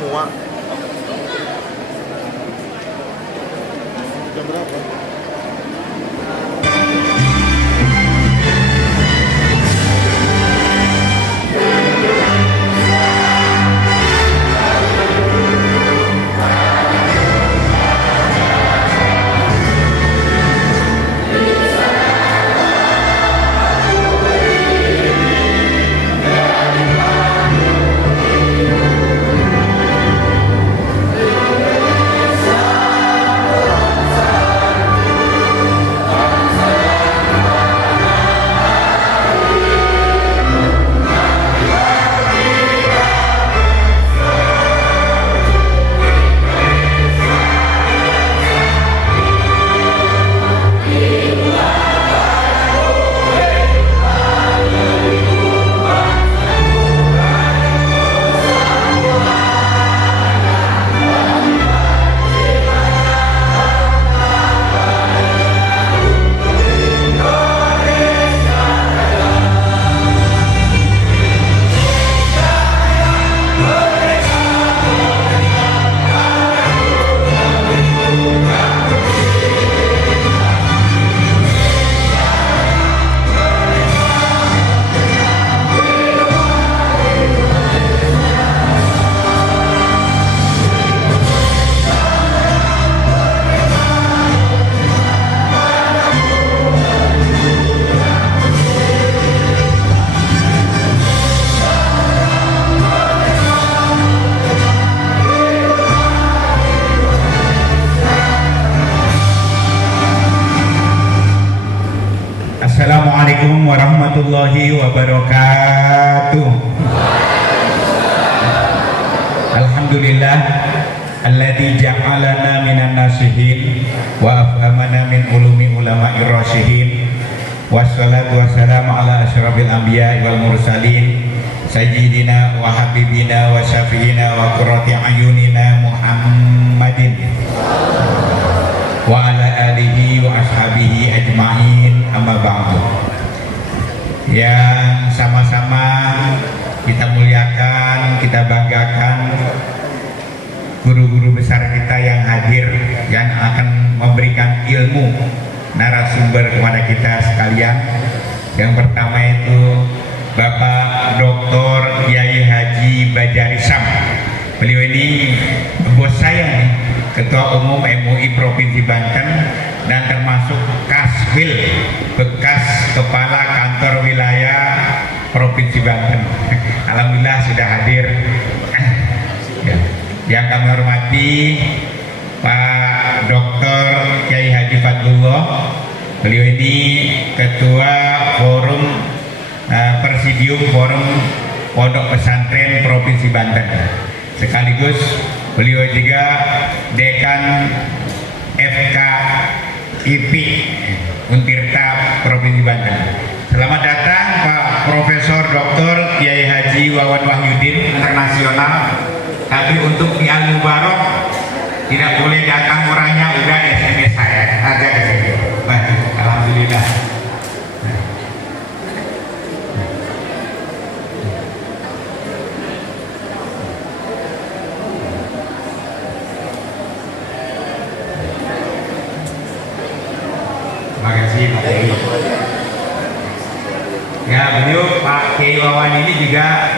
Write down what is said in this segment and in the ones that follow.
semua. Jam berapa? Assalamualaikum warahmatullahi wabarakatuh. Alhamdulillah alladzi ja'alana minan nasihin wa afhamana min ulumi ulama'ir rasyidin. Wassalatu wassalamu ala asyrafil anbiya'i wal mursalin sayyidina wa habibina wa syafi'ina wa qurrati ayunina Muhammadin wa ala alihi wa ashabihi ajma'in, amma ba'du. Yang sama-sama kita muliakan, kita banggakan guru-guru besar kita yang hadir, yang akan memberikan ilmu narasumber kepada kita sekalian. Yang pertama itu Bapak Dr. Kiai Haji Bajarisam. Beliau ini bos saya nih, Ketua Umum MUI Provinsi Banten dan termasuk Kaswil, bekas Kepala Kantor Wilayah Provinsi Banten. Alhamdulillah sudah hadir. Yang kami hormati Pak Dr. Kiai Haji Fadlullah. Beliau ini Ketua Forum Presidium Forum Pondok Pesantren Provinsi Banten. Sekaligus beliau juga Dekan FKIP Untirta Provinsi Banten. Selamat datang Pak Profesor Dr. Kiai Haji Wawan Wahyudin Internasional. Tapi untuk di Al Mubarok tidak boleh datang orangnya, udah SMS saya ada di sini. Alhamdulillah. Terima kasih Pak Kiai. Ya, beliau Pak Kiai Wawan ini juga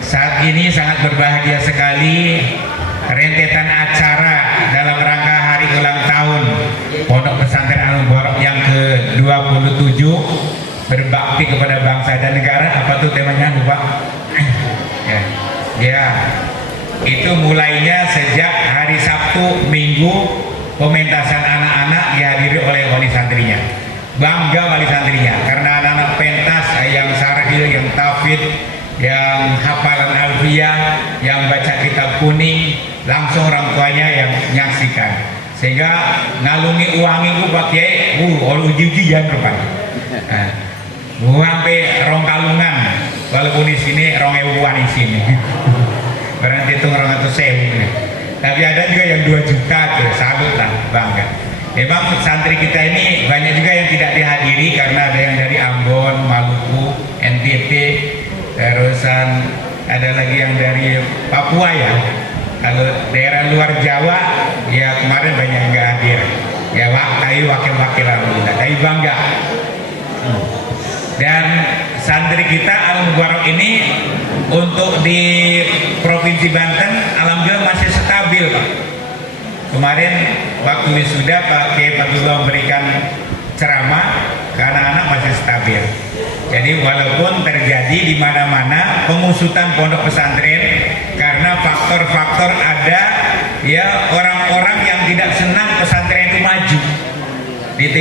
saat ini sangat berbahagia sekali, rentetan acara dalam rangka hari ulang tahun Pondok Pesantren Al Mubarok yang ke-27, berbakti kepada bangsa dan negara. Apa tuh temanya, lupa? Ya, itu mulainya sejak hari Sabtu Minggu, pementasan anak-anak dihadiri oleh wali santrinya. Bangga wali santrinya karena anak-anak pentas yang sarhil, yang tafid, yang hafalan alfiyah, yang baca kitab kuning, langsung orang tuanya yang menyaksikan, sehingga ngalungi uang itu Pak Kiai, uji-ujian rupanya. Sampai rong kalungan, walaupun di sini rong ewan di sini. Berarti itu 200.000. Tapi ada juga yang 2 juta tuh, salut lah, bangga. Memang santri kita ini banyak juga yang tidak dihadiri karena ada yang dari Ambon, Maluku, NTT, terusan ada lagi yang dari Papua ya. Kalau daerah luar Jawa, ya kemarin banyak yang nggak hadir. Ya kayu wakil-wakil alhamdulillah, kayu bangga. Dan santri kita Al-Mubarak ini untuk di Provinsi Banten alhamdulillah masih stabil, Pak. Kemarin waktu wisuda Pak Kiai Fatullah memberikan ceramah, anak-anak masih stabil. Jadi walaupun terjadi di mana-mana pengusutan pondok pesantren karena faktor-faktor ada ya orang-orang yang tidak senang pesantren itu maju di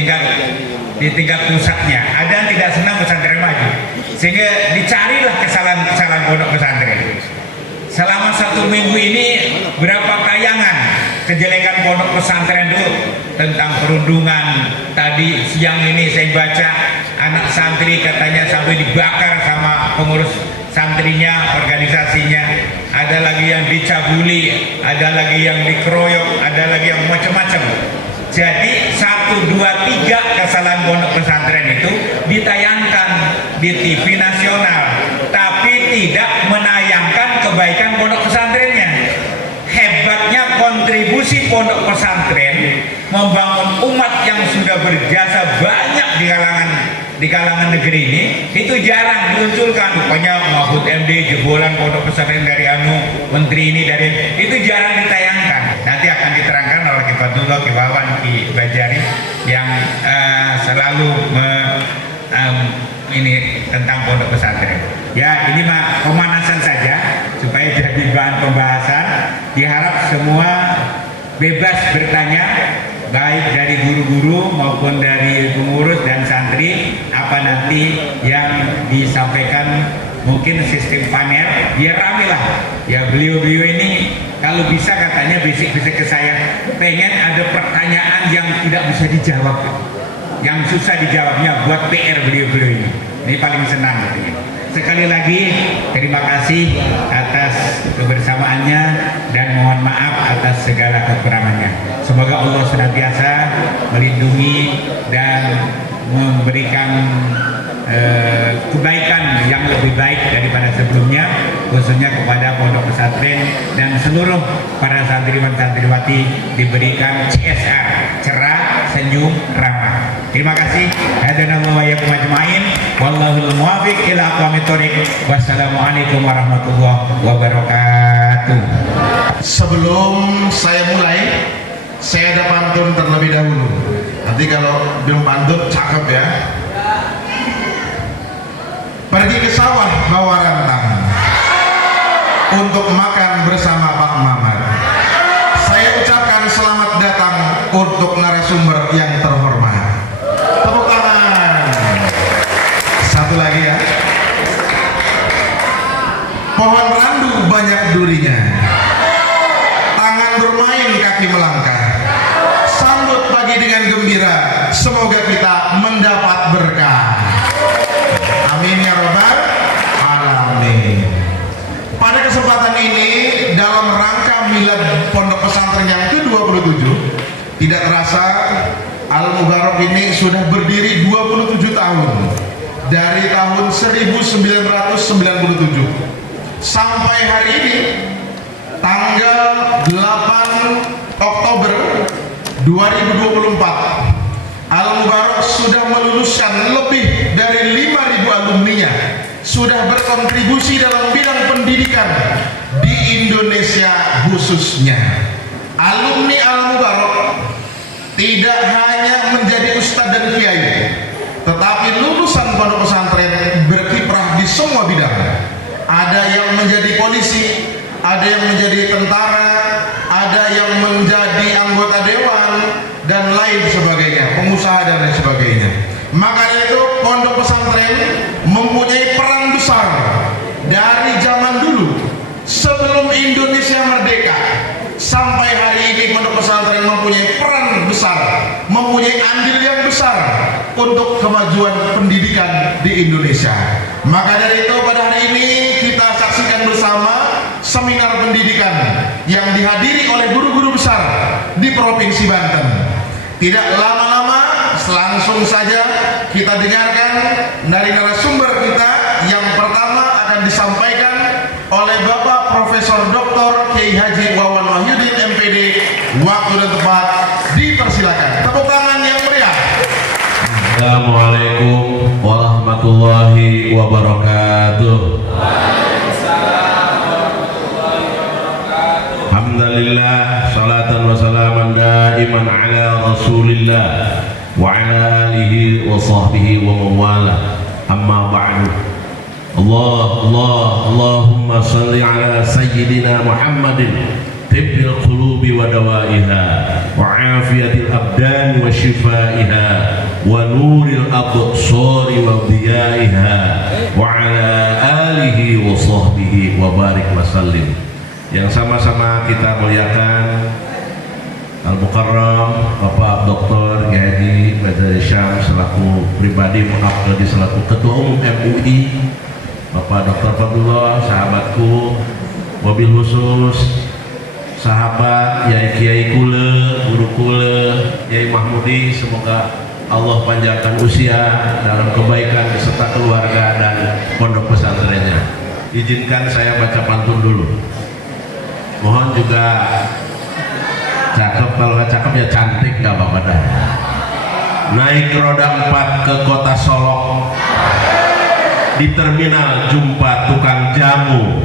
tingkat pusatnya, ada yang tidak senang pesantren maju, sehingga dicarilah kesalahan-kesalahan pondok pesantren. Selama 1 minggu ini berapa tayangan kejelekan pondok pesantren itu tentang perundungan. Tadi siang ini saya baca anak santri katanya sampai dibakar sama pengurus santrinya, organisasinya. Ada lagi yang dicabuli, ada lagi yang dikeroyok, ada lagi yang macam-macam. Jadi 1, 2, 3 kesalahan pondok pesantren itu ditayangkan di TV nasional, tapi tidak menayangkan kebaikan pondok pesantrennya. Hebatnya kontribusi pondok pesantren membangun umat yang sudah berjasa banyak di kalangan negeri ini, itu jarang dimunculkan. Rupanya Mahfud MD jebolan pondok pesantren dari menteri ini dari itu jarang ditayangkan. Nanti akan diterangkan oleh Ki Fatullah, Ki Wawan, Ki Bajari yang selalu ini tentang pondok pesantren. Ya, ini mah pemanasan saja supaya jadi bahan pembahasan. Diharap semua bebas bertanya, baik dari guru-guru maupun dari pengurus dan santri, apa nanti yang disampaikan. Mungkin sistem panel biar rame lah. Ya beliau-beliau ini kalau bisa katanya bisik-bisik ke saya, pengen ada pertanyaan yang tidak bisa dijawab, yang susah dijawabnya, buat PR beliau-beliau ini. Ini paling senang katanya. Sekali lagi terima kasih atas kebersamaannya dan mohon maaf atas segala kekurangannya. Semoga Allah senantiasa melindungi dan memberikan kebaikan yang lebih baik daripada sebelumnya, khususnya kepada pondok pesantren dan seluruh para santriwan-santriwati diberikan CSR, cerah, senyum, ramah. Terima kasih. Hadanallahu wa iyyakum ajmain. Wallahul muwaffiq ila aqwamit thoriq. Wassalamualaikum warahmatullahi wabarakatuh. Sebelum saya mulai, saya ada pantun terlebih dahulu. Nanti kalau belum pantun cakep ya. Pergi ke sawah bawa rantang untuk makan bersama Pak Mamat. Saya ucapkan selamat datang untuk narasumber yang terhormat. Tepuk tangan. Satu lagi ya. Pohon randu banyak durinya, tangan bermain kaki melangkah. Sambut pagi dengan gembira, semoga kita mendapat berkah. Amin ya robbal alamin. Pada kesempatan ini dalam rangka milad pondok pesantren yang ke-27, tidak terasa Al-Mubarak ini sudah berdiri 27 tahun. Dari tahun 1997 sampai hari ini tanggal 8 Oktober 2024, Al-Mubarak sudah meluluskan lebih dari 5.000 alumninya, sudah berkontribusi dalam bidang pendidikan di Indonesia khususnya. Alumni Al-Mubarak tidak hanya menjadi ustadz dan kiai, tetapi lulusan pondok pesantren berkiprah di semua bidang. Ada yang menjadi polisi, ada yang menjadi tentara, ada yang menjadi anggota dewan, dan lain sebagainya, pengusaha dan lain sebagainya. Makanya itu pondok pesantren mempunyai peran besar dari zaman dulu sebelum Indonesia merdeka sampai hari ini. Pondok pesantren mempunyai peran besar, mempunyai andil yang besar untuk kemajuan pendidikan di Indonesia. Maka dari itu pada hari ini kita saksikan bersama seminar pendidikan yang dihadiri oleh guru-guru besar di Provinsi Banten. Tidak lama-lama, langsung saja kita dengarkan dari narasumber kita. Yang pertama akan disampaikan oleh Bapak Profesor Dr. Kiai Haji Wawan Rasulillah wa ala alihi wa sahbihi wa mawala. Amma ba'du. Allahumma salli ala sayyidina Muhammadin tibbil qulubi wa dawaiha wa afiyatil abdan wa shifaiha wa nuril absari wa diyaiha wa ala alihi wa sahbihi wa barik wa sallim. Yang sama-sama kita muliakan Al-Mukarram Bapak Dr. Haji Badari Syam selaku pribadi, maaf lagi selaku Ketua Umum MUI, Bapak Dr. Fadlullah, sahabatku, mobil khusus sahabat Yai Kiai Kule, Guru Kule, Yai Mahmudi, semoga Allah panjangkan usia dalam kebaikan beserta keluarga dan pondok pesantrennya. Izinkan saya baca pantun dulu. Mohon juga cakep, kalau nggak cakep ya cantik, nggak apa-apa dah. Naik roda 4 ke kota Solok, di terminal jumpa tukang jamu.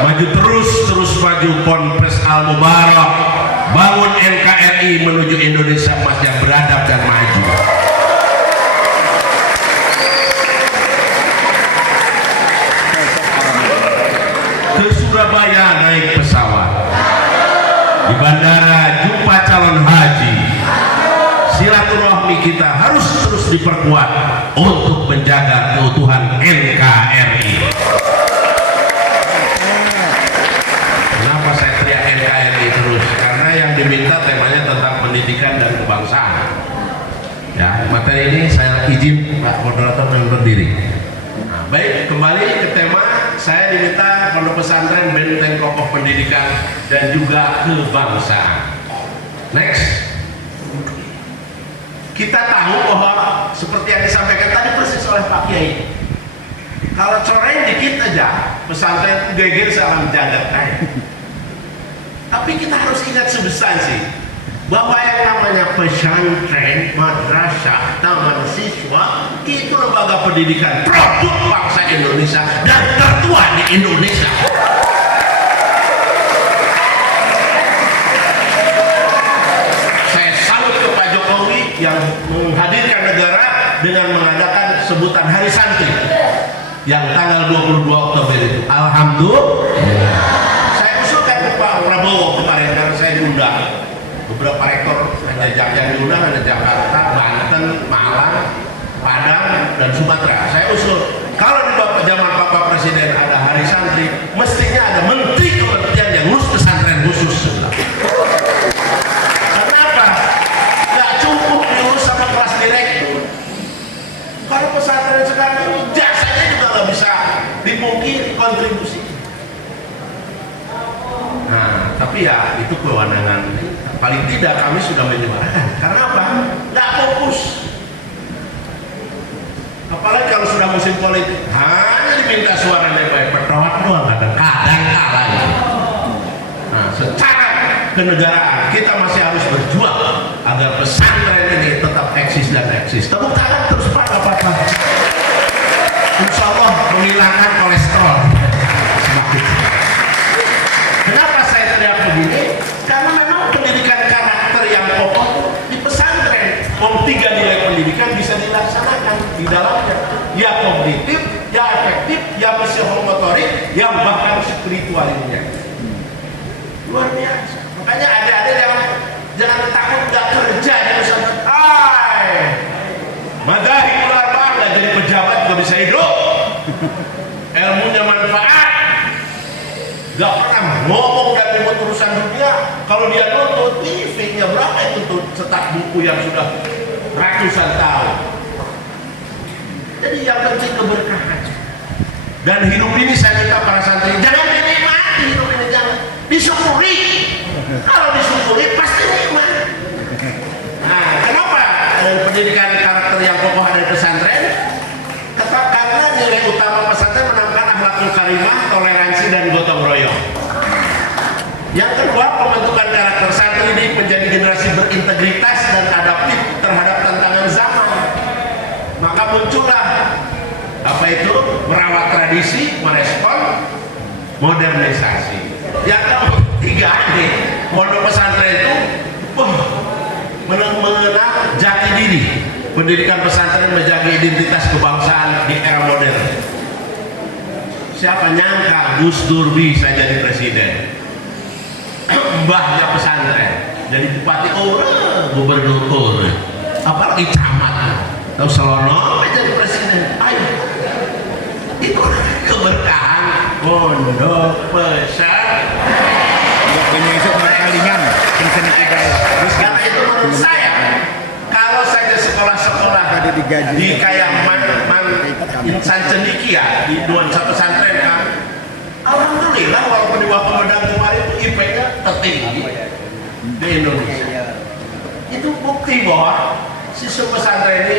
Maju terus maju Ponpes Al Mubarak, bangun NKRI menuju Indonesia emas yang beradab dan maju. Ke Surabaya naik pesawat, di bandara jumpa calon haji. Silaturahmi kita harus terus diperkuat untuk menjaga keutuhan NKRI. Kenapa saya teriak NKRI terus? Karena yang diminta temanya tentang pendidikan dan kebangsaan. Ya, materi ini saya izin Pak Moderator dan berdiri. Nah, baik, kembali ke tema. Saya diminta pondok pesantren benteng kokoh pendidikan dan juga kebangsaan. Next. Kita tahu bahwa seperti yang disampaikan tadi persis oleh Pak Kiai, kalau coreng dikit aja pesantren geger salam jagat naik. Tapi kita harus ingat substansi bahwa yang namanya pesantren, madrasah, taman siswa itu lembaga pendidikan produk bangsa Indonesia dan tertua di Indonesia. Saya salut ke Pak Jokowi yang menghadirkan negara dengan mengadakan sebutan Hari Santri yang tanggal 22 Oktober itu. Alhamdulillah. Saya usulkan ke Pak Prabowo kemarin karena saya diundang. Beberapa rektor yang diundang ada Jakarta, Banten, Malang, Padang, dan Sumatera. Saya usul kalau di zaman Bapak Presiden ada Hari Santri, mestinya ada menteri kementerian yang ngurus pesantren khusus. Kenapa? Gak cukup diurus sama kelas direktur. Kalau pesantren sekarang ini jasanya juga nggak bisa dipungkiri kontribusi. Nah, tapi ya itu kewenangan. Paling tidak kami sudah menyuarakan. Karena apa? Nggak fokus. Apalagi kalau sudah musim politik, hanya diminta suara dari baik pertawat doang, kadang-kadang kalah. Nah, secara kenegaraan kita masih harus berjuang agar pesantren ini tetap eksis dan eksis. Tepuk tangan terus Pak, apa-apa. Insya Allah menghilangkan kolesterol. Kenapa saya teriak begini? Karena memang pendidikan karakter yang pokok di pesantren, 3 nilai pendidikan bisa dilaksanakan di dalamnya. Ya kognitif, ya efektif, ya psikomotorik, yang bahkan spiritualnya. Luar biasa. Makanya adik-adik jangan takut gak kerja di pesantren. Madahib keluar nggak jadi pejabat gak bisa hidup. Ilmunya manfaat. Gak pernah ngomong dan ribut urusan dunia. Kalau dia nuntut, TV-nya berapa itu tuh cetak buku yang sudah ratusan tahun. Jadi yang penting keberkahan. Dan hidup ini saya minta para santri jangan dinikmati hidup ini, jangan disyukuri. Kalau disyukuri pasti nikmat. Nah, kenapa pendidikan karakter yang kokoh ada di pesantren? Karena nilai utama pesantren menanamkan akhlakul karimah, toleransi dan gotong royong. Yang kedua, pembentukan karakter santri ini menjadi generasi berintegritas dan adaptif terhadap tantangan zaman. Maka muncullah apa itu merawat tradisi, merespon modernisasi. Yang ketiga ini pondok pesantren itu mengenal jati diri. Pendidikan pesantren menjaga identitas kebangsaan di era modern. Siapa nyangka Gus Dur bisa jadi presiden? Mbahnya pesantren, jadi bupati gubernur, apalagi camat. Tahu selono jadi presiden. Ayo, itu keberkahan pondok pesantren. Penyusup berkalingan Terus karena itu menurut saya, kalau saja sekolah-sekolah di kayak insan cendikia di nuansa pesantren kan, alhamdulillah walaupun di bawah Pemedang kemarin itu IP-nya tertinggi di Indonesia. Itu bukti bahwa siswa pesantren ini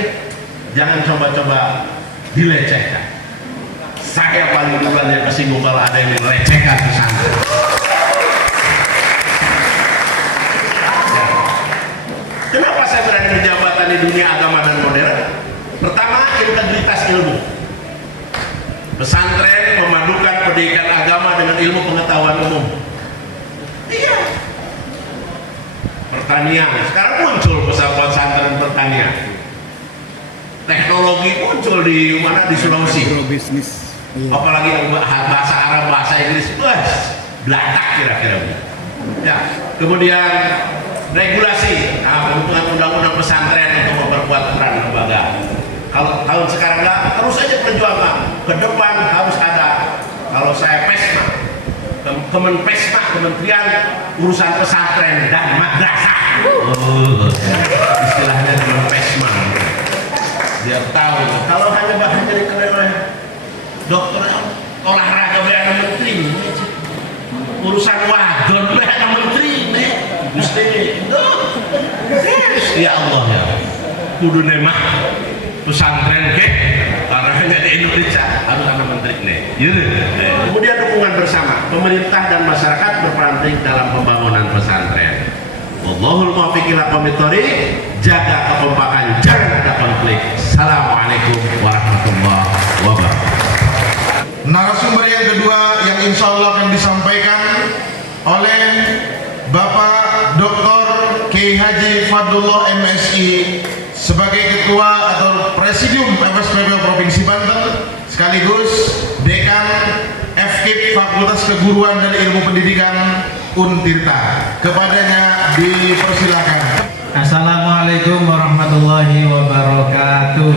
jangan coba-coba dilecehkan. Saya paling duluan yang kesinggung kalau ada yang melecehkan pesantren. Kenapa saya berani berjabatan di dunia agama dan modern? Pertama, integritas ilmu. Pesantren memadukan pendidikan agama dengan ilmu pengetahuan umum. Iya. Pertanian, sekarang muncul pesantren pertanian. Teknologi muncul di mana, di Sulawesi. Bisnis. Apalagi yang bahasa Arab, bahasa Inggris, belatak kira-kira. Ya, kemudian regulasi, pembentukan undang-undang pesantren untuk memperkuat peran lembaga. Kalau tahun sekarang enggak, terus saja perjuangan. Ke depan harus ada. Kalau saya PESMA, Kemenpesma, Kementerian Urusan Pesantren dan Madrasah. Istilahnya Kemenpesma. Biar tahu. Kalau hanya bahkan jadi oleh dokter olahraga beana menteri, urusan wadon beana menteri, Gusti. Ya Allah ya, kudu nemah pesantren ke karena hanya di Indonesia harus ada menteri nih. Kemudian dukungan bersama pemerintah dan masyarakat berperan penting dalam pembangunan pesantren. Wallahul muwaffiq ila aqwamit thoriq. Jaga kekompakan, jangan ada konflik. Assalamualaikum warahmatullahi wabarakatuh. Narasumber yang kedua yang insya Allah akan disampaikan oleh Bapak Dr. Kiai Haji Fadlullah MSI sebagai Ketua atau Presidium FSPB Provinsi Banten sekaligus Dekan FKIP Fakultas Keguruan dan Ilmu Pendidikan Untirta. Kepadanya dipersilakan. Assalamualaikum warahmatullahi wabarakatuh.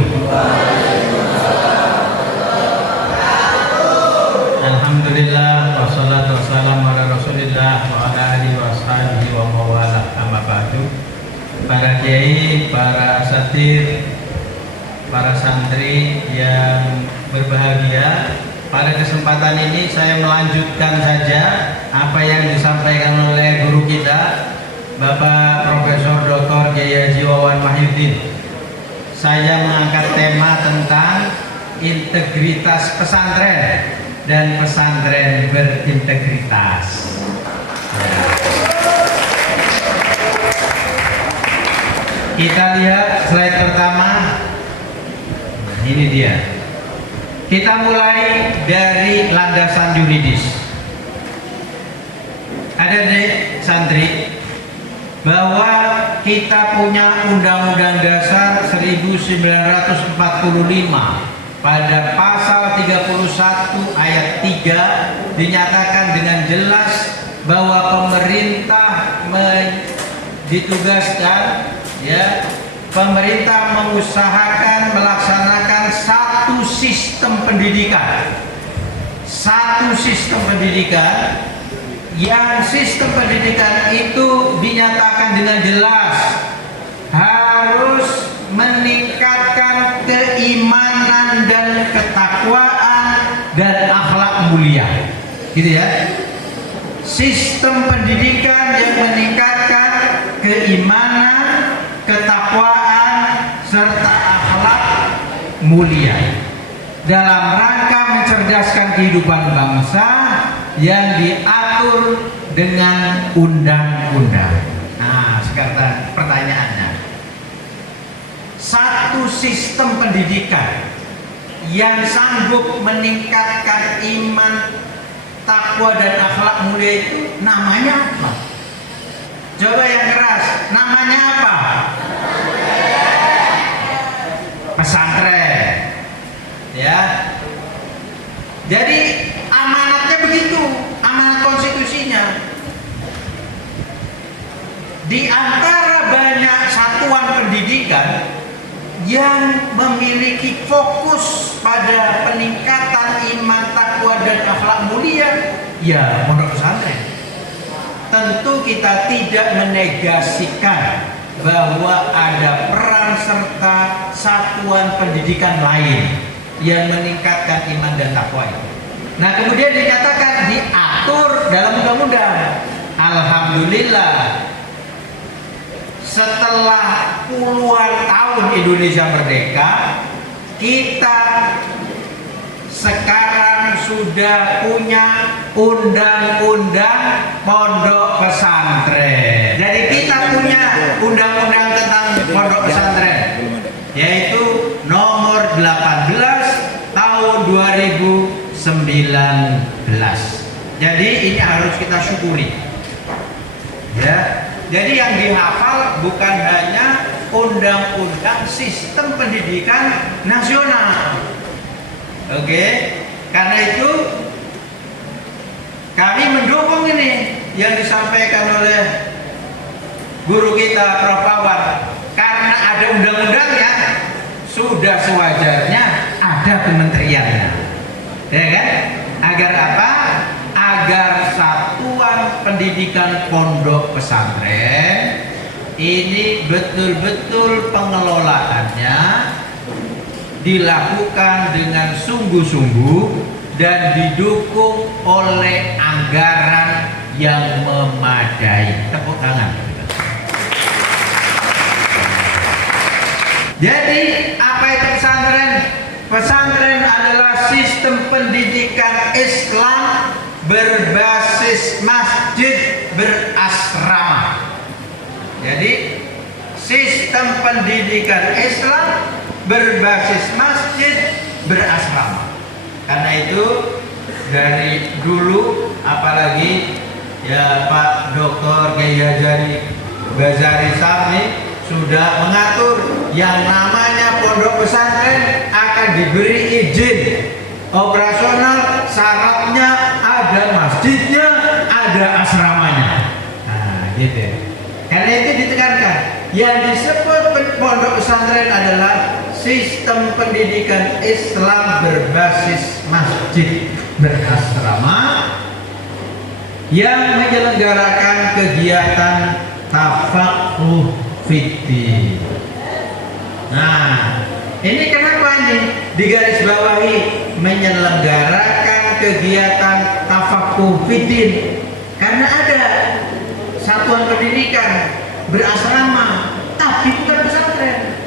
Alhamdulillah wassalatu wassalamu ala Rasulillah wa ala alihi washabihi wa mawala amma ba'du. Para kiai, para asatidz, para santri yang berbahagia, pada kesempatan ini saya melanjutkan saja apa yang disampaikan oleh guru kita Bapak Profesor Dr. Kiai Haji Wawan Mahyudin. Saya mengangkat tema tentang integritas pesantren dan pesantren berintegritas. Kita lihat slide pertama. Ini dia. Kita mulai dari landasan yuridis. Ada deh santri bahwa kita punya Undang-Undang Dasar 1945 pada pasal 31 ayat 3 dinyatakan dengan jelas bahwa pemerintah ditugaskan, ya, pemerintah mengusahakan melaksanakan satu sistem pendidikan, yang sistem pendidikan itu dinyatakan dengan jelas harus meningkatkan keimanan dan ketakwaan dan akhlak mulia, gitu ya. Sistem pendidikan yang meningkatkan keimanan, ketakwaan serta akhlak mulia dalam rangka mencerdaskan kehidupan bangsa yang diatur dengan undang-undang. Nah, sekarang pertanyaannya, satu sistem pendidikan yang sanggup meningkatkan iman, takwa dan akhlak mulia itu namanya apa? Coba yang keras. Namanya apa? Pesantren. Ya. Jadi amanatnya begitu, amanat konstitusinya. Di antara banyak satuan pendidikan yang memiliki fokus pada peningkatan iman, takwa dan akhlak mulia, ya pondok pesantren. Tentu kita tidak menegasikan bahwa ada peran serta satuan pendidikan lain yang meningkatkan iman dan takwa itu. Nah, kemudian dikatakan diatur dalam undang-undang. Alhamdulillah, setelah puluhan tahun Indonesia merdeka, kita sekarang sudah punya undang-undang pondok pesantren. Jadi kita punya undang-undang tentang pondok pesantren, yaitu nomor 18 tahun 2019. Jadi ini harus kita syukuri. Ya. Jadi yang dihafal bukan hanya undang-undang sistem pendidikan nasional. Oke, karena itu kami mendukung ini yang disampaikan oleh guru kita Prof. Awan. Karena ada undang-undangnya, sudah sewajarnya ada kementeriannya, ya kan? Agar apa? Agar satuan pendidikan pondok pesantren ini betul-betul pengelolaannya dilakukan dengan sungguh-sungguh dan didukung oleh anggaran yang memadai. Tepuk tangan. Jadi apa itu pesantren? Pesantren adalah sistem pendidikan Islam berbasis masjid berasrama. Jadi sistem pendidikan Islam berbasis masjid berasrama. Karena itu dari dulu, apalagi ya Pak Dr. Kiai Ghazali Sabni sudah mengatur yang namanya pondok pesantren akan diberi izin operasional, syaratnya ada masjidnya, ada asramanya. Nah, gitu. Karena itu ditekankan, yang disebut pondok pesantren adalah sistem pendidikan Islam berbasis masjid berasrama yang menyelenggarakan kegiatan tafaqquh fiddin. Nah, ini kenapa nih digarisbawahi menyelenggarakan kegiatan tafaqquh fiddin? Karena ada satuan pendidikan berasrama tapi bukan pesantren.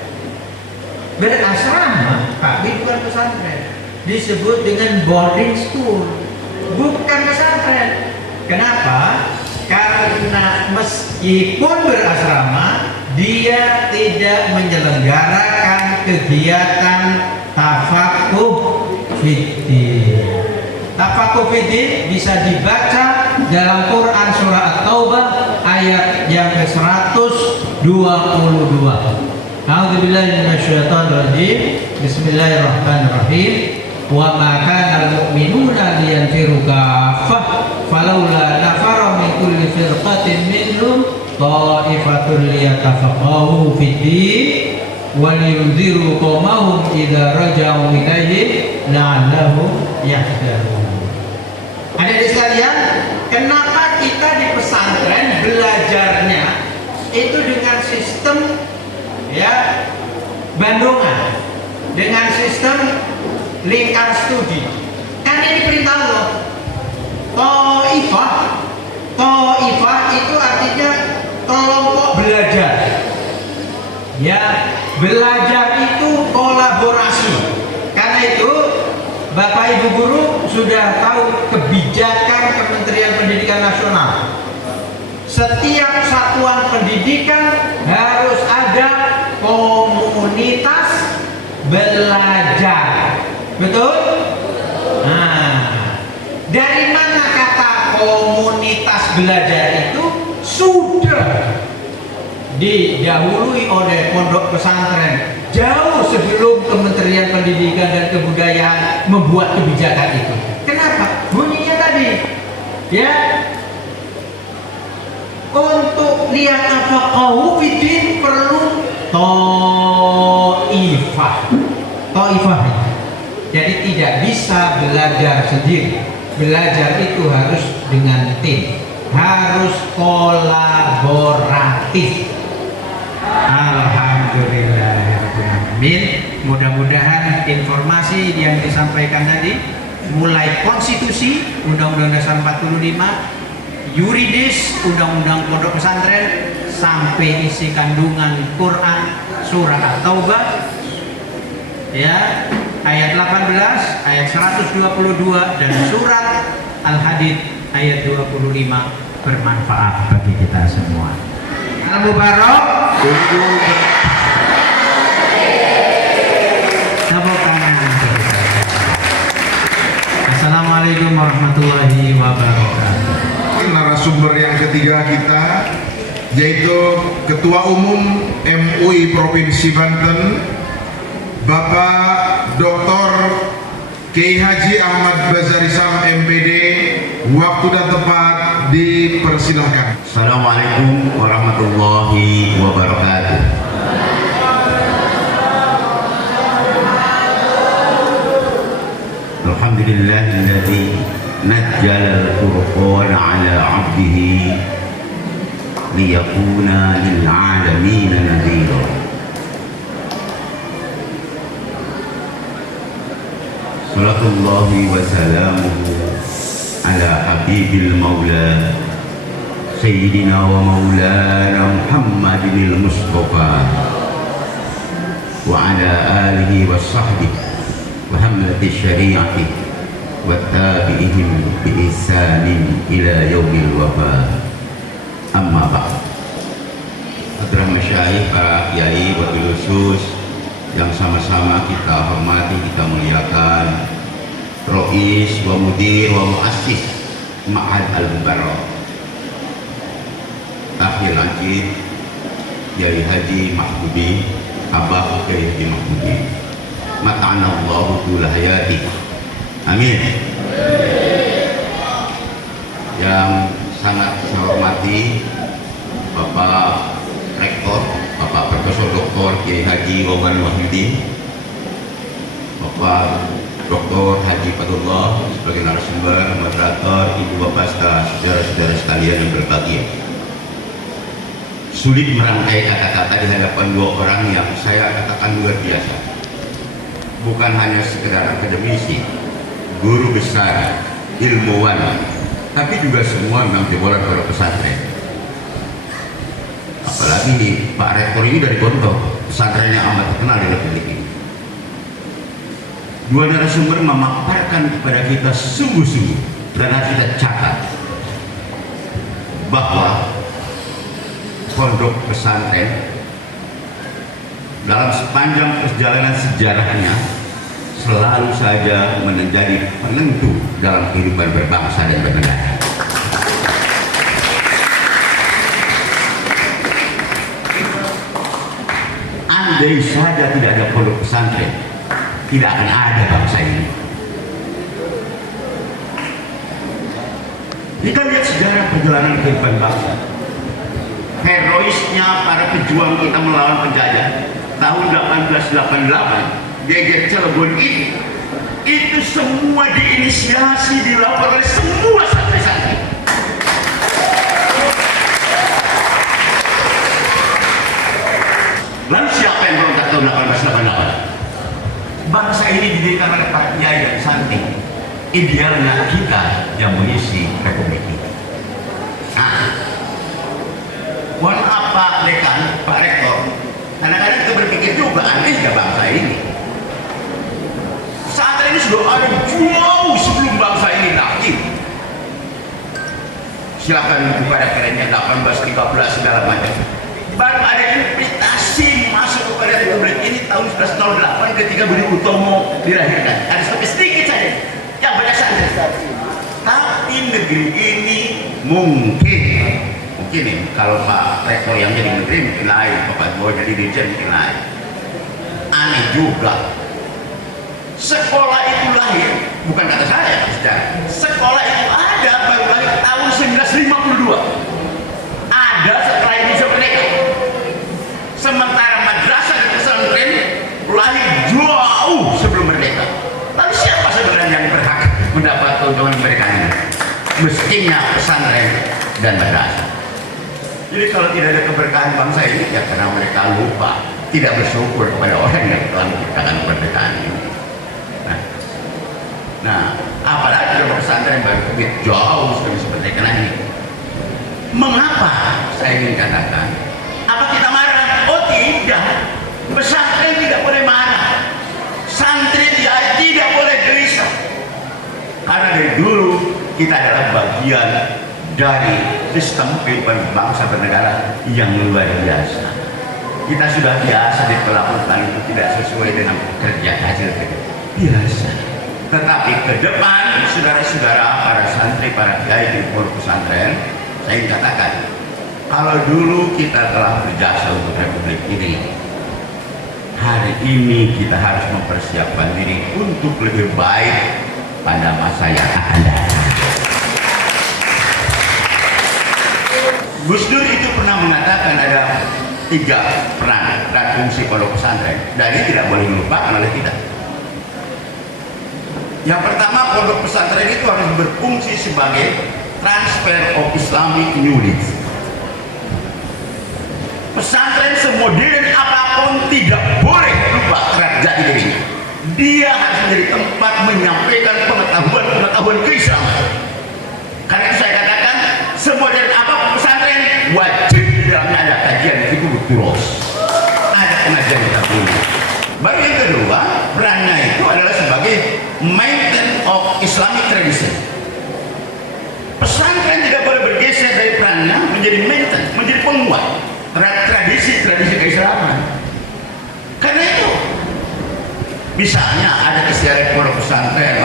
Berasrama tapi bukan pesantren. Disebut dengan boarding school, bukan pesantren. Kenapa? Karena meskipun berasrama, dia tidak menyelenggarakan kegiatan tafaqquh fiddin. Tafaqquh fiddin bisa dibaca dalam Quran surah At-Taubah ayat yang ke-122. A'udzubillahi minasyaitonir rajim. Bismillahirrahmanirrahim. Wa ma kana al-mu'minuna liyanfiru kaffah falaula nafara min kulli firqatin minhum ta'ifatun liyatafaqahu fid-din wa liyunziru qaumahum idza raja'u ilaihim la'allahum yahdharun. Hadirin sekalian, kenapa kita di pesantren belajarnya itu dengan sistem ya bandungan, dengan sistem lingkar studi? Kan ini perintah Allah. Ta'ifah itu artinya kelompok belajar. Ya, belajar itu kolaborasi. Karena itu Bapak Ibu guru sudah tahu kebijakan Kementerian Pendidikan Nasional. Setiap satuan pendidikan harus ada komunitas belajar. Betul? Nah, dari mana kata komunitas belajar itu? sudah didahului oleh pondok pesantren jauh sebelum Kementerian Pendidikan dan Kebudayaan membuat kebijakan itu. Kenapa? Bunyinya tadi, ya, untuk lihat apa kaufiddin perlu to'ifah. Jadi tidak bisa belajar sendiri. Belajar itu harus dengan tim, harus kolaboratif. Alhamdulillahirrahmanirrahim. Mudah-mudahan informasi yang disampaikan tadi, mulai konstitusi Undang-Undang Dasar 45, yuridis Undang-Undang Pondok Pesantren, sampai isi kandungan Quran surah At-Taubah, ya, ayat 18, ayat 122 dan surat Al-Hadid ayat 25 bermanfaat bagi kita semua. Al-Mubarak. Tepuk tangan. Assalamualaikum warahmatullahi wabarakatuh. Narasumber yang ketiga kita yaitu Ketua Umum MUI Provinsi Banten, Bapak Dr. Kiai Haji Ahmad Bazari Sam MPD. Waktu dan tempat dipersilahkan. Assalamualaikum warahmatullahi wabarakatuh. Alhamdulillahilladzi nazzala al-Qur'ana 'ala 'abdihi liyakuna lil 'alamin nadhira. Salatullahi wa salamuhu ala habibil maula Sayyidina wa maulana Muhammadinil Mustafa wa ala alihi wa sahbihi wa hamlati syari'ati wa tabi'ihim bi ihsanin ila yaumil wafa. Amma ba'd. Hadrah masyayikh, para kiai, wabil khusus yang sama-sama kita hormati, kita muliakan, Rois wa Mudir wa Muassis Ma'had Al-Mubarak, Akhil Ajid Kiai Haji Mahmudi, Abah Kiai Haji Mahmudi, mata'ana Allahu tula hayati, amin. Yang sangat saya hormati Bapak Rektor, Bapak Profesor Dr. Kiai Haji Wawan Wahyudin, Bapak Dr. Haji Fatullah sebagai narasumber, moderator, ibu bapak serta saudara-saudara sekalian yang berbahagia. Sulit merangkai kata-kata di hadapan dua orang yang saya katakan luar biasa. Bukan hanya sekedar akademisi, guru besar, ilmuwan, tapi juga semua memang jebolan pondok pesantren. Apalagi Pak Rektor ini dari pondok pesantren yang amat terkenal di Republik ini. Dua narasumber memaparkan kepada kita sungguh-sungguh dan harus kita catat bahwa pondok pesantren dalam sepanjang perjalanan sejarahnya selalu saja menjadi penentu dalam kehidupan berbangsa dan bernegara. Andai saja tidak ada pondok pesantren, tidak akan ada bangsa ini. Kita lihat sejarah perjalanan kehidupan bangsa. Heroisnya para pejuang kita melawan penjajah tahun 1888, geger Cilegon ini, itu semua diinisiasi, dilakukan oleh semua santri-santri. Lalu siapa yang berontak tahun 1888? Bangsa ini didirikan oleh para kiai dan santri. Idealnya kita yang mengisi republik ini. Mohon maaf Pak Dekan, Pak Rektor, kadang-kadang kita berpikir juga anehnya bangsa ini. Saat ini sudah ada jauh sebelum bangsa ini lahir. Silakan kepada kerennya 1813 segala macam. Baru ada investasi masuk kepada republik ini tahun 1908 ketika Budi Utomo dilahirkan. Ada sampai sedikit saja yang banyak saja. Tapi negeri ini mungkin mungkin nih, kalau Pak Rektor yang jadi menteri mungkin lain, Pak Bowo jadi dirjen mungkin lain. Aneh juga, sekolah itu lahir, bukan kata saya, saudara. Sekolah itu ada baru lahir tahun 1952. Ada setelah Indonesia merdeka. Sementara madrasah dan pesantren lahir jauh sebelum merdeka. Lalu siapa sebenarnya yang berhak mendapat keuntungan mereka ini? Mestinya pesantren dan madrasah. Jadi kalau tidak ada keberkahan bangsa ini, ya karena mereka lupa, tidak bersyukur kepada orang yang telah menciptakan kemerdekaan ini. Nah, apalagi kalau pesantren baru terbit jauh sebelum merdeka ini. Mengapa saya ingin katakan? Apa kita marah? Oh tidak, pesantren tidak boleh marah, santri tidak boleh gelisah. Karena dari dulu kita adalah bagian dari sistem kehidupan bangsa bernegara yang luar biasa. Kita sudah biasa diperlakukan itu tidak sesuai dengan kerja hasil kerja biasa. Tetapi ke depan, saudara-saudara, para santri, para kiai di pondok pesantren, saya ingin katakan, kalau dulu kita telah berjasa untuk republik ini, hari ini kita harus mempersiapkan diri untuk lebih baik pada masa yang akan datang. Gus Dur itu pernah mengatakan ada 3 peran dan fungsi pondok pesantren, dan ini tidak boleh dilupakan oleh kita. Yang pertama, pondok pesantren itu harus berfungsi sebagai transfer of Islamic knowledge. Pesantren semodern apapun tidak boleh lupa jati dirinya. Dia harus menjadi tempat menyampaikan pengetahuan keislaman. Karena itu saya katakan, semodern apapun pesantren wajib di dalamnya ada kajian itu terus. Ada pengajian terdahulu. Baru yang kedua, perannya itu adalah sebagai maintenance of Islamic tradition. Pesantren tidak boleh bergeser dari perannya menjadi maintenance, menjadi penguat tradisi keislaman. Karena itu, misalnya ada istilah pondok pesantren,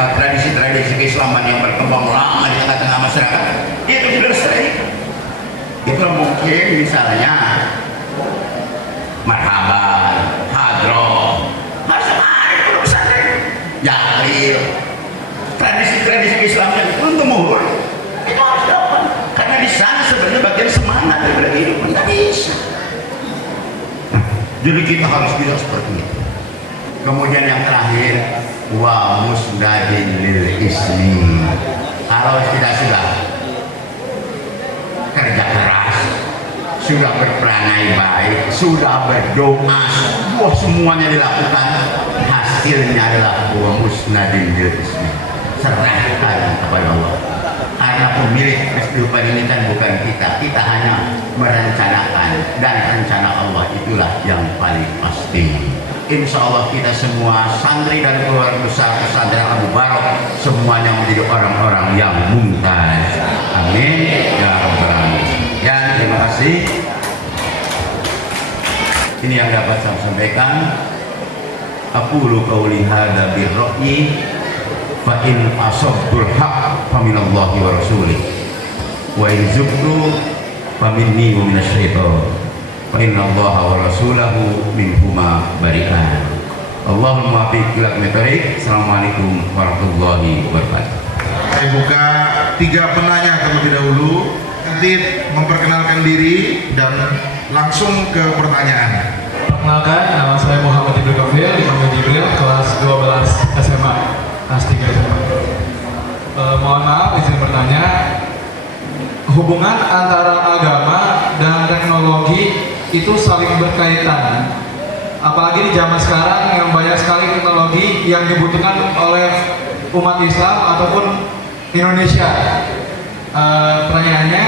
tradisi keislaman yang berkembang lama di tengah-tengah masyarakat, itu dilestarikan. Itu mungkin misalnya marhaban, hadroh, harus ada pondok pesantren, yahlil, tradisi keislaman yang menurun, itu harus dapat. Karena di sana sebenarnya bagian semangat daripada kehidupan, nggak bisa. Jadi kita harus bisa seperti itu. Kemudian yang terakhir, wa musnadin lil ismi. Kalau kita sudah kerja keras, sudah berperangai baik, sudah berdoa, semuanya dilakukan, hasilnya adalah wa musnadin lil ismi. Serahkan kepada Allah. Karena pemilik kehidupan ini kan bukan kita hanya merencanakan, dan rencana Allah itulah yang paling pasti. Insya Allah kita semua santri dan keluarga besar pesantren Abu Barok semuanya menjadi orang-orang yang mumtaz. Amin ya rabbal alamin. Ya, terima kasih. Ini yang dapat saya sampaikan. Aqulu qauli hadza birra'yi fa in asabtul haqq fa minallahi wa rasulih wa in zuktu fa minni wa minasyaitan fa inna allaha wa rasulahu minhuma bari'an. Allahumma fiq ila mitarik. Assalamualaikum warahmatullahi wabarakatuh. Saya buka 3 penanya terlebih dahulu, nanti memperkenalkan diri dan langsung ke pertanyaan. Perkenalkan, nama saya Muhammad Ibril Kafir, Imam Jibril, kelas 12 SMA, kelas 3 SMA. Mohon maaf, izin bertanya, hubungan antara agama dan teknologi itu saling berkaitan. Apalagi di zaman sekarang yang banyak sekali teknologi yang dibutuhkan oleh umat Islam ataupun Indonesia. Pertanyaannya,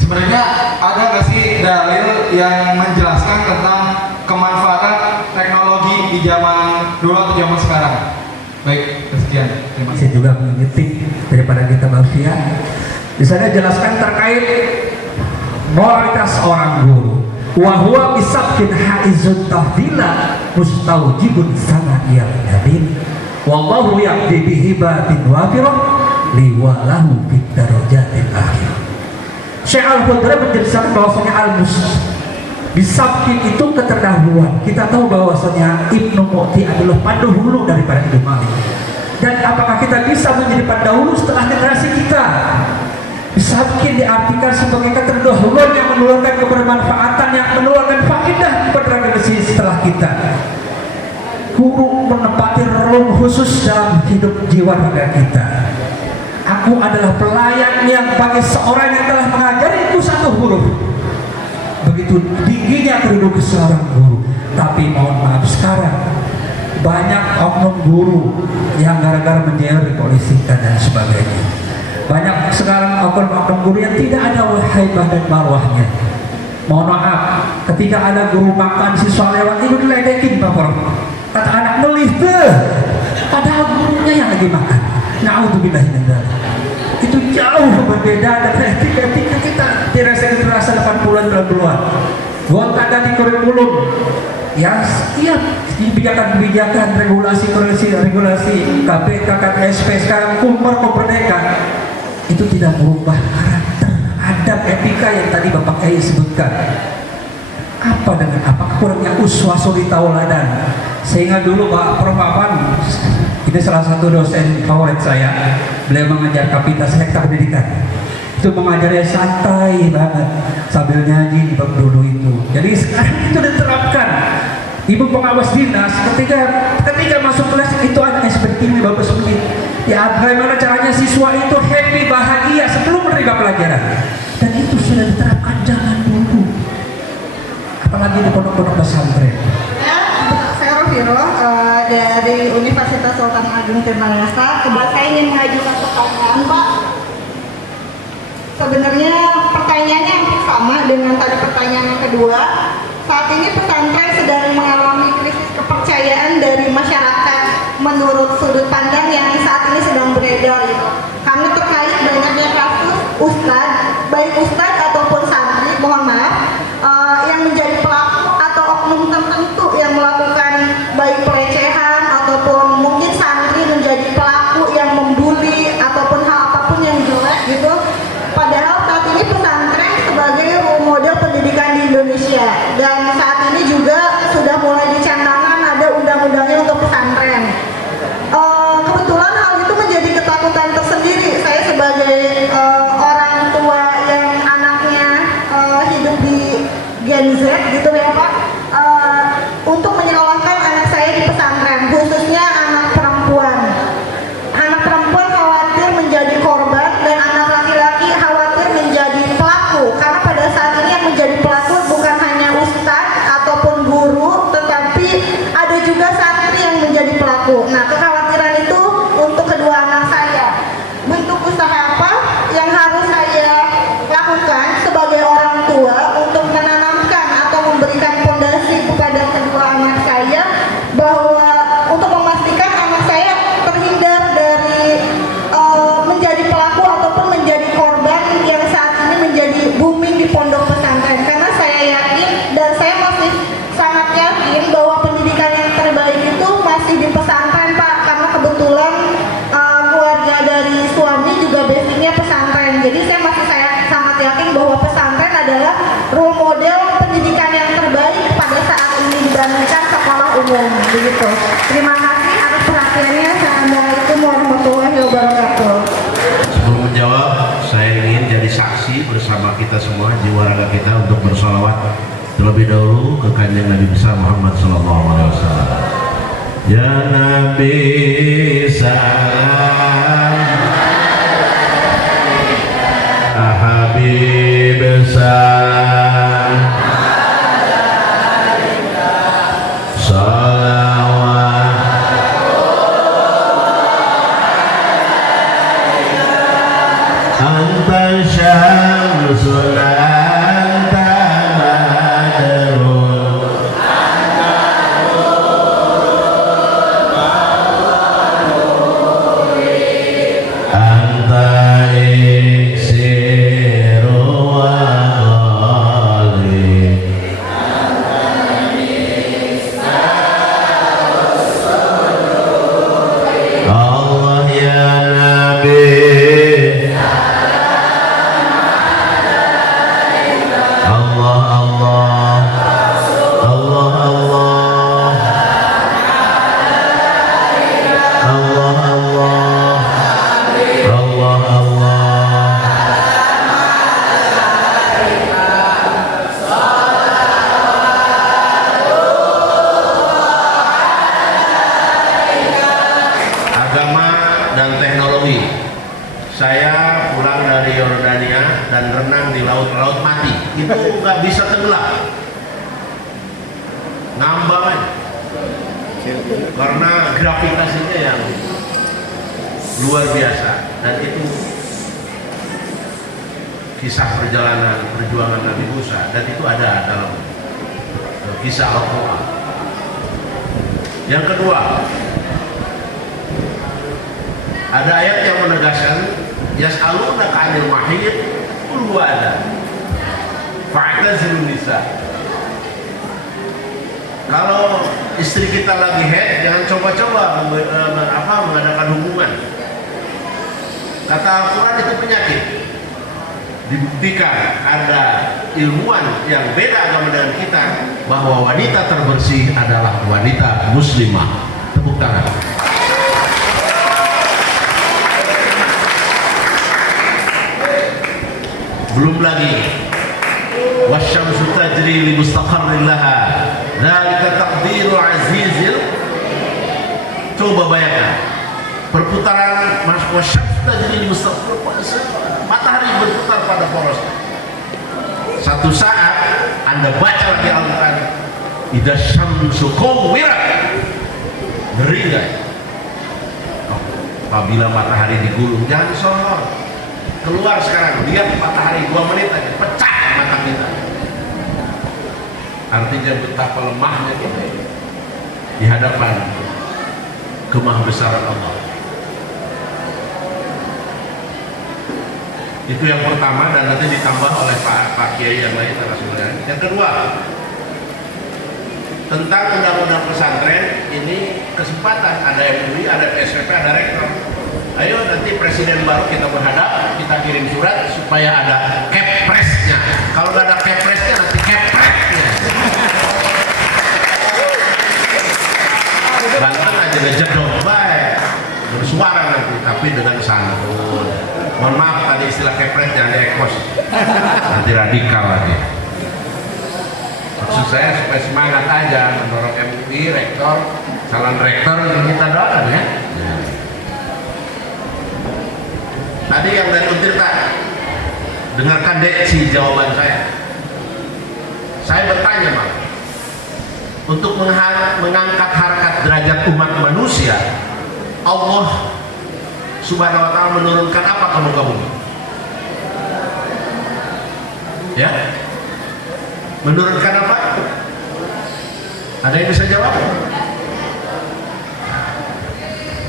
sebenarnya ada nggak sih dalil yang menjelaskan tentang kemanfaatan teknologi di zaman dulu atau zaman sekarang? Baik, sekian. Terima kasih. Saya juga mengetik daripada kita manusia. Di sana jelaskan terkait moralitas orang guru. Wa huwa bisabkin haizun tahdila mustaujibun sana'iyal yamin. Wallahu yaqdi bihibatin wafirah liwalahu fid darajatil akhir. Syekh Al-Khudri menjelaskan bahwasanya bisabkin itu keterdahuluan. Kita tahu bahwasanya Ibnu Mu'ti adalah pendahulu daripada Ibnu Malik. Dan apakah kita bisa menjadi pendahulu setelah generasi kita? Bisabkin diartikan sebagai keterdahuluan yang menularkan kebermanfaatan, yang menularkan faedah kepada generasi setelah kita. Guru menempati role khusus dalam hidup jiwa raga kita. Aku adalah pelayan yang bagi seorang yang telah mengajariku satu huruf. Begitu tingginya kedudukan seorang guru. Tapi mohon maaf, sekarang banyak oknum guru yang gara-gara menjadi dipolisikan dan sebagainya. Banyak sekarang oknum guru yang tidak ada haibah dan marwahnya. Mohon maaf, ketika ada guru makan, siswa lewat itu diledekin bapak. Kata anak melih tuh, padahal gurunya yang lagi makan. Na'udzubillah min dzalik. Itu jauh berbeda dengan etika kita di generasi 80-an 90-an. Gonta-ganti kurikulum yang setiap kebijakan regulasi KPK, KPSP sekarang kumar merdeka itu tidak merubah karakter, adab, etika yang tadi Bapak Kiai sebutkan. Apa dengan apa kurangnya uswah suri tauladan, sehingga dulu Pak Prof. Afan, ini salah satu dosen favorit saya, beliau mengajar Kapitas Hektar Pendidikan. Itu mengajarnya santai banget sambil nyanyi di bab dulu itu. Jadi sekarang itu diterapkan. Ibu pengawas dinas ketika masuk kelas itu anaknya seperti ini, bapak seperti ini. Ya bagaimana caranya siswa itu happy, bahagia sebelum menerima pelajaran. Dan itu sudah diterapkan zaman dulu. Apalagi di pondok-pondok pesantren. Saya Rofiroh dari Universitas Sultan Agung Tirtanasa. Saya ingin mengajukan pertanyaan, Pak. Sebenarnya pertanyaannya hampir sama dengan tadi pertanyaan yang kedua. Saat ini pesantren sedang mengalami krisis kepercayaan dari masyarakat menurut sudut pandang yang saat ini sedang beredar gitu. Karena terkait banyaknya kasus ustadz, baik ustadz ataupun santri, mohon maaf, yang menjadi pelaku atau oknum tertentu yang melakukan baik pelecehan ataupun mungkin santri menjadi pelaku yang membuli ataupun hal apapun yang jelek gitu. Padahal saat ini pesantren sebagai role model pendidikan di Indonesia, dan saat ini juga sudah mulai dicanangkan ada undang-undangnya untuk pesantren. Kebetulan hal itu menjadi ketakutan tersendiri saya sebagai orang tua yang anaknya hidup di Gen Z gitu ya Pak, untuk menyekolahkan anak saya di pesantren, khususnya anak perempuan. Anak perempuan khawatir menjadi korban dan anak laki-laki khawatir menjadi pelaku, karena pada saat ini yang menjadi pelaku bukan hanya ustadz ataupun guru, tetapi ada juga santri yang menjadi pelaku. Nah, kekhawatiran itu untuk kedua anak saya. Bentuk usaha apa yang harus saya lakukan sebagai orang tua untuk menanamkan atau memberikan fondasi kepada kedua anak saya bahwa untuk memastikan anak saya terhindar dari menjadi pelaku ataupun menjadi korban yang saat ini menjadi booming di pondok pesantren. Karena saya yakin dan saya masih sangat yakin bahwa pendidikan yang terbaik itu masih di pesantren Pak, karena kebetulan keluarga dari suami juga basicnya pesantren. Jadi saya sangat yakin bahwa pesantren adalah role model pendidikan yang terbaik pada saat ini dibandingkan sekolah umum begitu. Terima kasih atas perhatiannya. Assalamualaikum warahmatullahi wabarakatuh. Sebelum menjawab, saya ingin jadi saksi bersama kita semua, jiwa raga kita untuk bersolawat terlebih dahulu ke kanjeng Nabi besar Muhammad SAW. Ya Nabi salam, Habib salam, salawat, anta syamsul anta badrun, anta iksiru wa ghalib, Allah ya Nabi pulang dari Yordania dan renang di laut mati. Itu nggak bisa tenggelam. Ngambang aja. Karena gravitasinya yang luar biasa. Dan itu kisah perjuangan Nabi Musa, dan itu ada dalam kisah Al-Quran. Yang kedua, ada ayat yang menegaskan yas'alunaka 'anil mahid qul huwa adhan fa'tazilun nisa. Kalau istri kita lagi haid, jangan coba-coba mengadakan hubungan. Kata Al-Quran itu penyakit. Dibuktikan ada ilmuwan yang beda agama dengan kita bahwa wanita terbersih adalah wanita muslimah. Tepuk tangan. Belum lagi wasyamsu tajri li mustaqarrin laha dzalika taqdirul azizil. Coba bayangkan perputaran wasyamsu tajri li mustaqarrin, matahari berputar pada poros. Satu saat Anda baca lagi Al-Quran, idza syamsu kuwirat, beringat. Apabila matahari digulung, jangan disonor. Keluar sekarang, lihat matahari 2 menit aja, pecah mata kita. Artinya betapa lemahnya kita di hadapan kemahabesaran Allah. Itu yang pertama, dan nanti ditambah oleh Pak Kiai yang lain narasumbernya. Yang kedua, tentang undang-undang pesantren, ini kesempatan, ada MUI, ada PSPP, ada rektor. Ayo nanti presiden baru kita berhadap, kita kirim surat supaya ada kepresnya. Kalau nggak ada kepresnya, nanti kepresnya. Banten aja ngejedok baik, bersuara nanti, tapi dengan santun. Mohon maaf tadi istilah kepres jangan diekos, nanti radikal lagi. Maksud saya supaya semangat aja mendorong MUI, rektor, calon rektor yang kita doakan ya. Tadi yang dari Untirta, dengarkan diksi jawaban saya. Saya bertanya, Pak, untuk mengangkat harkat derajat umat manusia, Allah Subhanahu wa ta'ala menurunkan apa ke muka bumi? Ya? Menurunkan apa? Ada yang bisa jawab?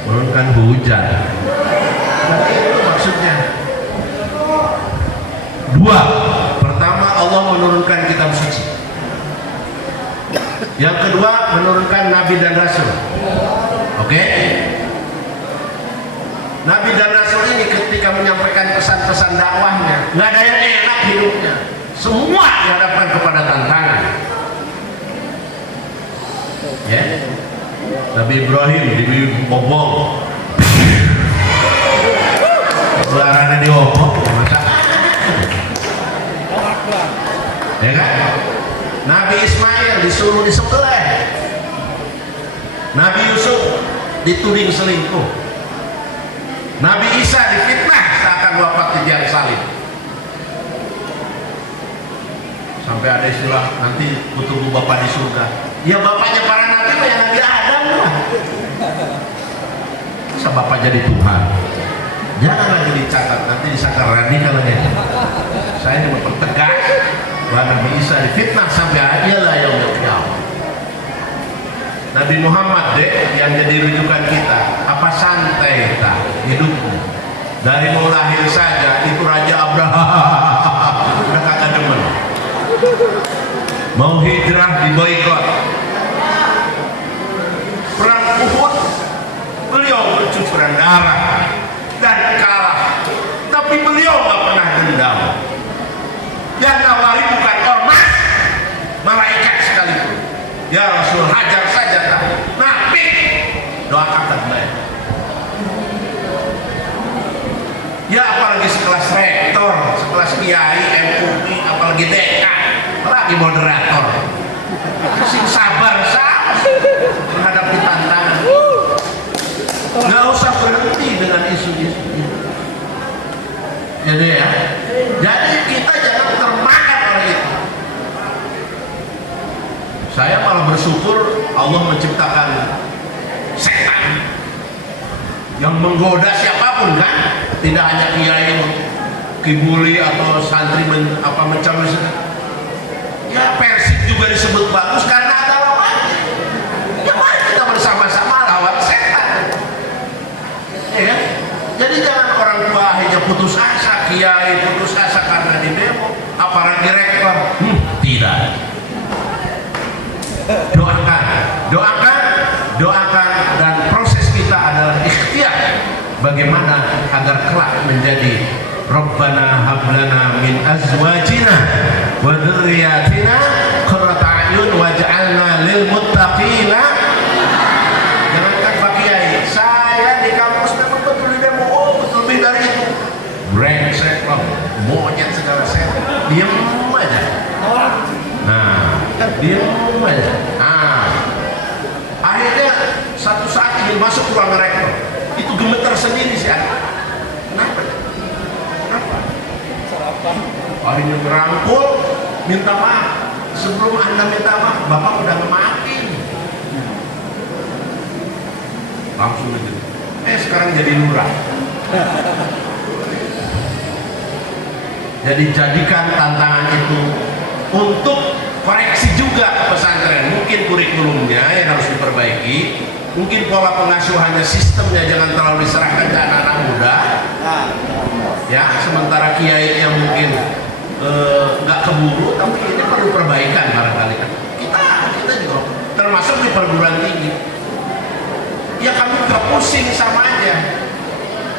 Menurunkan hujan. Berarti itu maksudnya. Dua. Pertama, Allah menurunkan kitab suci. Yang kedua, menurunkan nabi dan rasul. Oke? Nabi dan Rasul ini ketika menyampaikan pesan-pesan dakwahnya, nggak ada yang enak hidupnya. Semua dihadapkan kepada tantangan. Ya, Nabi Ibrahim dibobong, suaranya diobong, masa? Ya kan? Nabi Ismail disuruh disembelih. Nabi Yusuf dituding selingkuh. Nabi Isa difitnah seakan wafat di tiang salib. Sampai ada istilah nanti tunggu bapak di surga. Ya bapaknya para nabi ya Nabi Adam lah. Masa bapak jadi Tuhan? Jangan lagi dicatat, nanti disangka radikal lagi. Saya ini mempertegas bahwa Nabi Isa difitnah sampai ialah yang kiamat. Nabi Muhammad yang jadi rujukan kita, apa santai kita hidupnya. Dari mau lahir saja itu Raja Abraham udah kagak demen. Mau hijrah diboikot. Perang Uhud beliau bercucuran darah dan kalah, tapi beliau nggak pernah dendam. Yang nawari bukan ormas, malaikat sekalipun. Ya Rasul hajar saja tak. Nabi doakan terbaik. Ya apalagi sekelas rektor, sekelas kiai, MUI, apalagi dekan, apalagi moderator. Sing sabar menghadapi tantangan. Nggak usah berhenti dengan isu-isu. Jadi ya, jadi kita jangan termakan oleh itu. Saya malah bersyukur Allah menciptakan setan yang menggoda siapapun kan, tidak hanya kiai kibuli atau santri mencari. Ya Persib juga disebut bagus karena ada lawannya. Ya mari kita bersama-sama lawan setan. Ya kan? Jadi jangan orang tua akhirnya putus asa, kiai putus asa karena di demo, aparat direktur. Tidak. Doakan dan proses kita adalah ikhtiar bagaimana agar kelak menjadi Rabbana hablana min azwajina wa dzurriyyatina qurrata a'yun waj'alna lil muttaqina. Jangankan Pak Kiai, saya di kampus memang betul di demo, betul lebih dari itu. Brengsek loh, monyet segala setan. Diam aja. Nah, diam aja. Nah, akhirnya satu saat ingin masuk ruang rektor, itu gemeter sendiri sih anak. Kenapa? Akhirnya merangkul, minta maaf. Sebelum Anda minta maaf, Bapak udah ngemaafin. Langsung gitu. Sekarang jadi lurah. Jadi jadikan tantangan itu untuk koreksi juga ke pesantren. Mungkin kurikulumnya yang harus diperbaiki, mungkin pola pengasuhannya, sistemnya jangan terlalu diserahkan ke anak-anak muda. Ya, sementara kiai yang mungkin nggak keburu, tapi ini perlu perbaikan barangkali. Kita juga termasuk di perguruan tinggi. Ya kami nggak pusing, sama aja.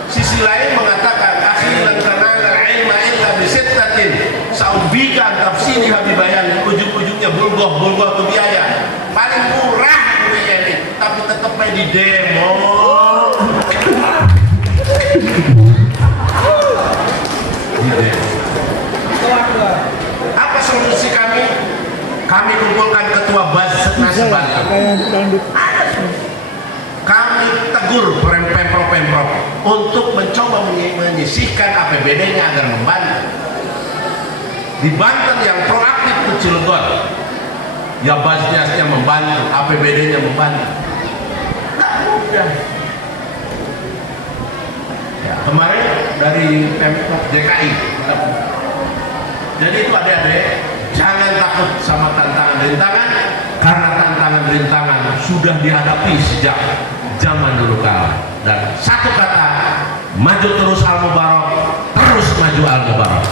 Sisi lain mengatakan akhiran tanala ilma illa bisittatin saubika tafsiri habibayan, ujung-ujungnya bulgoh itu biaya paling murah dunia ini, tapi tetap main di demo. Apa solusi kami? Kami kumpulkan ketua Basnas Banten. Kami tegur pemprov untuk mencoba menyisihkan APBD-nya agar membantu. Di Banten yang proaktif ke Cilegon, ya Basnasnya membantu, APBD-nya membantu. Tidak mudah. Ya, kemarin dari Pemprov DKI. Jadi itu adik-adik, jangan takut sama tantangan-rintangan, karena tantangan-rintangan sudah dihadapi sejak zaman dulu kala. Dan satu kata, maju terus Al-Mubarak, terus maju Al-Mubarak.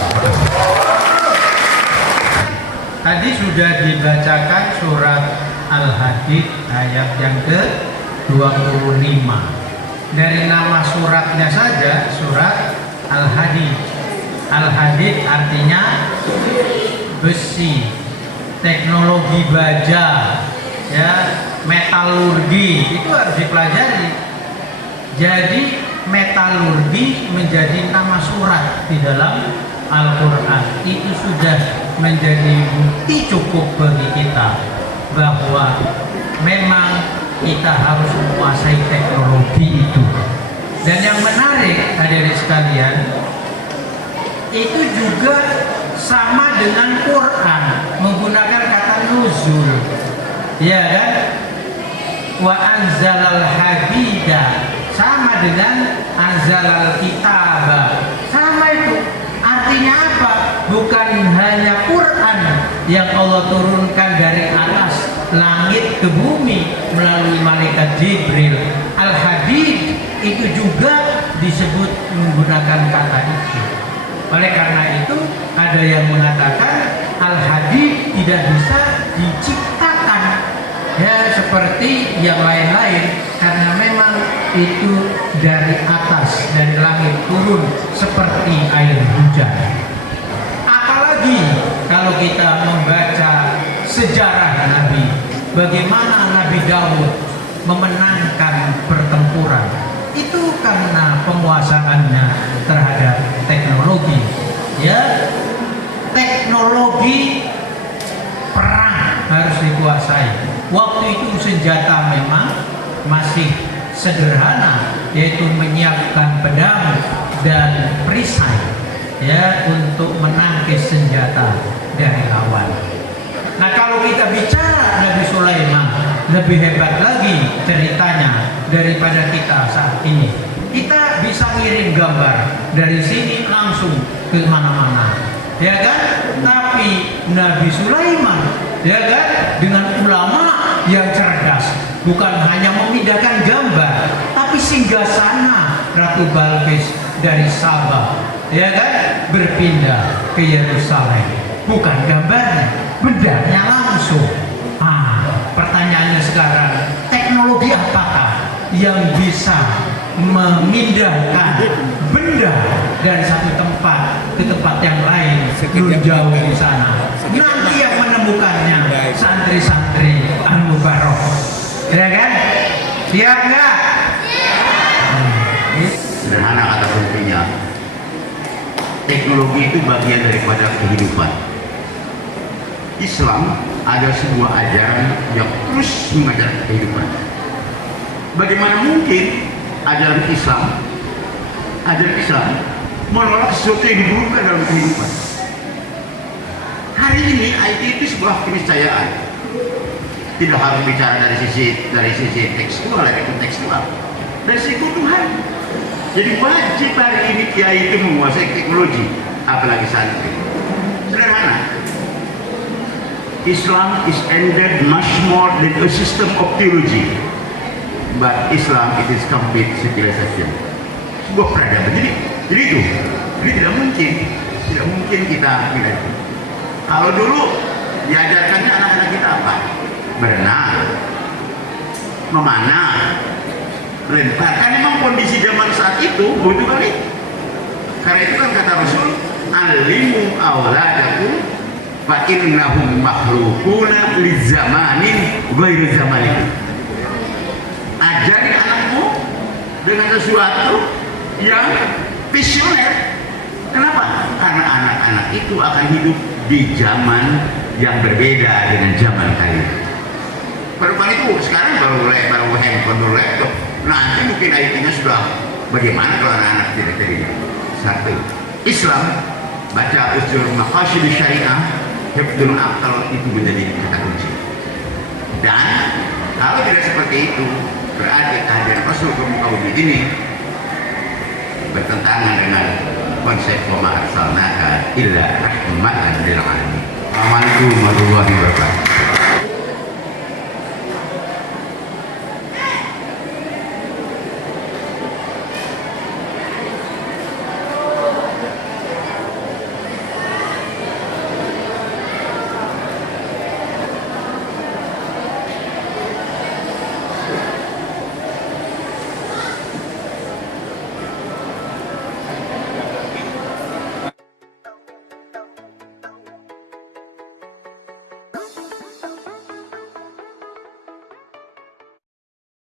Tadi sudah dibacakan surat Al-Hadid ayat yang ke-25. Dari nama suratnya saja, surat Al-Hadid. Al-Hadid artinya besi, teknologi baja, ya, metalurgi, itu harus dipelajari. Jadi metalurgi menjadi nama surat di dalam Al-Quran. Itu sudah menjadi bukti cukup bagi kita bahwa memang kita harus menguasai teknologi itu. Dan yang menarik, hadirin sekalian, itu juga sama dengan Quran, menggunakan kata nuzul, ya kan? Wa anzalal hadida, sama dengan anzalal kitaba, sama itu. Artinya apa? Bukan hanya Quran yang Allah turunkan dari atas langit ke bumi melalui malaikat Jibril. Al-Hadid itu juga disebut menggunakan kata itu. Oleh karena itu ada yang mengatakan Al-Hadid tidak bisa diciptakan, ya, seperti yang lain-lain, karena memang itu dari atas, dari langit turun seperti air hujan. Apalagi kalau kita membaca sejarah Nabi, bagaimana Nabi Daud memenangkan pertempuran, itu karena penguasaannya terhadap teknologi, ya, teknologi perang harus dikuasai. Waktu itu senjata memang masih sederhana, yaitu menyiapkan pedang dan perisai. ya untuk menangkis senjata dari lawan. Nah, kalau kita bicara Nabi Sulaiman, lebih hebat lagi ceritanya daripada kita saat ini. Kita bisa ngirim gambar dari sini langsung ke mana-mana, ya kan? Tapi Nabi Sulaiman, ya kan, dengan ulama yang cerdas, bukan hanya memindahkan gambar, tapi singgasana Ratu Balkis dari Sabah, ya kan, berpindah ke Yerusalem. Bukan gambarnya, bendanya langsung. Pertanyaannya sekarang, teknologi apakah yang bisa memindahkan benda dari satu tempat ke tempat yang lain jauh di sana? Nanti yang menemukannya santri-santri Al-Mubarok, ya kan? Siap nggak? Sederhana kata kuncinya, teknologi itu bagian daripada kehidupan. Islam adalah sebuah ajaran yang terus mengajar kehidupan. Bagaimana mungkin ajaran Islam menolak sesuatu yang dibutuhkan dalam kehidupan? Hari ini IT itu sebuah keniscayaan. Tidak harus bicara dari sisi tekstual, dari sisi kebutuhan. Jadi wajib hari ini kiai itu menguasai teknologi, apalagi santri. Sederhana. Islam is ended much more than a system of theology, but Islam it is complete civilization. Sebuah peradaban. Jadi itu. Jadi tidak mungkin kita pilih. Kalau dulu diajarkannya anak-anak kita apa? Berenang, memanah, melempar. Kan memang kondisi zaman saat itu butuh kali. Karena itu kan kata Rasul, alimu auladakum fa innahum makhluquna lizamanin ghairu zamanikum. Ajari anakmu dengan sesuatu yang visioner. Kenapa? Karena anak-anak itu akan hidup di zaman yang berbeda dengan zaman kalian. Perempuan itu sekarang baru handphone, baru laptop. Nanti mungkin IT-nya sudah bagaimana kalau anak-anak tidak terima. Satu, Islam baca usul maqasid syariah, hifdzul aqal itu menjadi kata kunci. Dan kalau tidak seperti itu, berarti kehadiran Rasul ke muka bumi ini bertentangan dengan konsep wa ma arsalnaka illa rahmatan lil alamin. Assalamualaikum warahmatullahi wabarakatuh.